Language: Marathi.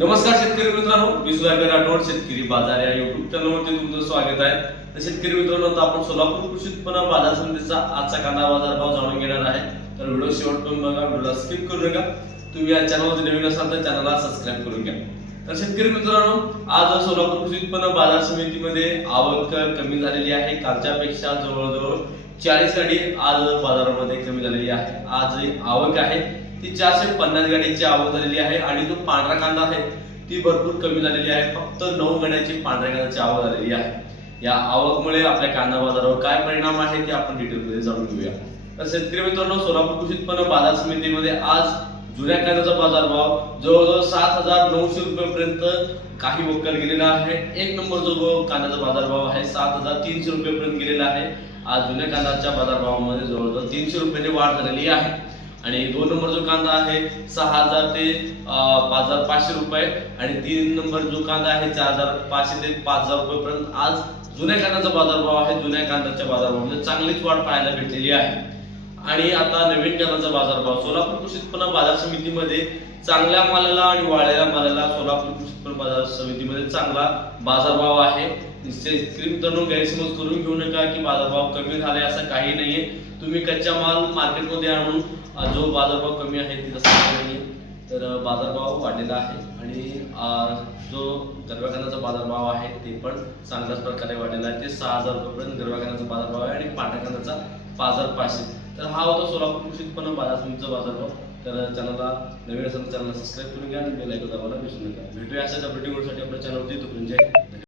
नमस्कार शेतकरी मित्रांनो मी सुधाकर राठोड शेतकरी बाजार या युट्यूब चॅनलवरती तुमचं स्वागत आहे. तर शेतकरी मित्रांनो आता आपण सोलापूर कृषी उत्पन्न बाजार समितीचा आजचा कांदा बाजार भाव जाणून घेणार आहे. तर व्हिडिओ शेवटपर्यंत बघा व्हिडिओला स्किप करू नका. तुम्ही या चॅनलवरती नवीन असाल तर चॅनलला सबस्क्राईब करून घ्या. तर शेतकरी मित्रांनो आज सोलापूर कृषी उत्पन्न बाजार समितीमध्ये आवक कमी झालेली आहे. कालच्यापेक्षा जवळजवळ चाळीस गाडी आज बाजारामध्ये कमी झालेली आहे. आज आवक आहे. ती चारशे पन्नास गाड्यांची आवक झालेली आहे आणि जो पांढरा कांदा आहे ती भरपूर कमी झालेली आहे. फक्त नऊ गाड्यांची पांढऱ्या कांद्याची आवक झालेली आहे. या आवकमुळे आपल्या कांदा बाजारावर काय परिणाम आहे ते आपण डिटेलमध्ये जाणून घेऊया. तर शेतकरी मित्रांनो सोलापूर कृषी उत्पन्न बाजार समितीमध्ये आज जुन्या कांद्याचा बाजारभाव जवळजवळ सात हजार नऊशे रुपयापर्यंत काही वक्कल गेलेला आहे. एक नंबर जो जो कांद्याचा बाजारभाव आहे सात हजार तीनशे रुपयेपर्यंत गेलेला आहे. आज जुन्या कांद्याच्या बाजारभावामध्ये जवळजवळ तीनशे रुपयाने वाढ झालेली आहे. आणि दोन नंबर जो कांदा आहे सहा हजार ते पाच हजार पाचशे रुपये. आणि तीन नंबर जो कांदा आहे चार हजार पाचशे ते पाच हजार रुपयेपर्यंत आज जुन्या कांद्याचा बाजारभाव आहे जुन्या कांद्याच्या बाजारभावामध्ये चांगलीच वाढ पाहायला भेटलेली आहे. आणि आता नवीन कांद्याचा बाजारभाव. सोलापूर कृषी उत्पन्न बाजार समितीमध्ये चांगल्या मालाला आणि वाळलेल्या मालाला सोलापूर कृषी बाजार समितीमध्ये चांगला बाजारभाव आहे. शेतकरी मित्रांनो गैरसमज करून घेऊ नका की बाजारभाव कमी झाले असं काही नाहीये. तुम्ही कच्चा माल मार्केटमध्ये आणून जो बाजारभाव कमी आहे ते तसा तर बाजारभाव वाढलेला आहे आणि जो गरव्या बाजारभाव आहे ते पण चांगल्याच प्रकारे वाढलेला आहे. ते सहा हजार रुपयेपर्यंत गरव्या बाजारभाव आहे आणि पांढऱ्या बाजार पाचशे. तर हा होता सोलापूर कृषी उत्पन्न बाजार समितीचा बाजारभाव. तर चॅनलला नवीन असेल तर चॅनलला सबस्क्राईब करून घ्या आणि बेल ऐकून दाबायला विसरू नका. भेटूया अशाच अपडेटिंगसाठी आपल्या चॅनलवरती तोपर्यंत जय